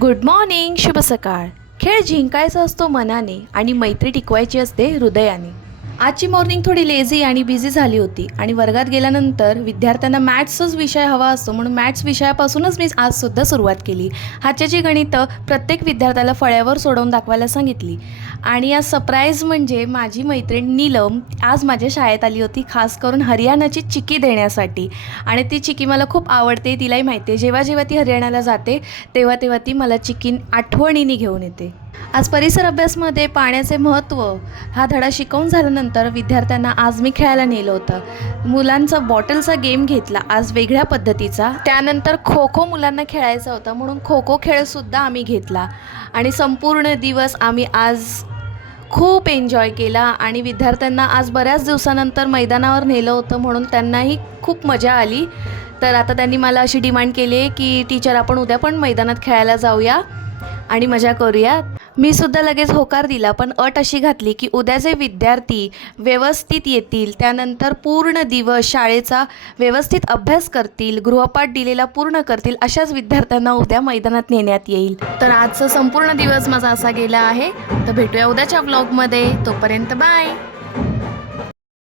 Good morning, शुभ सकाळ. खेळ जिंकायचा असतो मनाने आणि मैत्री टिकवायची असते हृदयाने. आजची मॉर्निंग थोडी लेझी आणि बिझी झाली होती आणि वर्गात गेल्यानंतर विद्यार्थ्यांना मॅथ्सच विषय हवा असतो, म्हणून मॅथ्स विषयापासूनच मी आजसुद्धा सुरुवात केली. हाच्याची गणितं प्रत्येक विद्यार्थ्याला फळ्यावर सोडवून दाखवायला सांगितली. आणि आज सरप्राईज म्हणजे माझी मैत्रीण नीलम आज माझ्या शाळेत आली होती, खास करून हरियाणाची चिकी देण्यासाठी. आणि ती चिकी मला खूप आवडते, तिलाही माहिती आहे. जेव्हा जेव्हा ती हरियाणाला जाते तेव्हा तेव्हा ती मला चिकी आठवणीने घेऊन येते. आज परिसर अभ्यासमध्ये पाण्याचे महत्त्व हा धडा शिकवून झाल्यानंतर विद्यार्थ्यांना आज मी खेळायला नेलं होतं. मुलांचा बॉटलचा गेम घेतला आज वेगळ्या पद्धतीचा. त्यानंतर खो खो मुलांना खेळायचा होता, म्हणून खो खो खेळसुद्धा आम्ही घेतला. आणि संपूर्ण दिवस आम्ही आज खूप एन्जॉय केला. आणि विद्यार्थ्यांना आज बऱ्याच दिवसानंतर मैदानावर नेलं होतं, म्हणून त्यांनाही खूप मजा आली. तर आता त्यांनी मला अशी डिमांड केली आहे की टीचर, आपण उद्या पण मैदानात खेळायला जाऊया आणि मजा करूया. मी सुद्धा लगेच होकार दिला, पण अट अशी घातली की उद्या जे विद्यार्थी व्यवस्थित येतील, त्यानंतर पूर्ण दिवस शाळेचा व्यवस्थित अभ्यास करतील, गृहपाठ दिलेला पूर्ण करतील, अशाच विद्यार्थ्यांना उद्या मैदानात नेण्यात येईल. तर आजचा संपूर्ण दिवस माझा असा गेला आहे. तर भेटूया उद्याच्या व्लॉगमध्ये. तोपर्यंत बाय.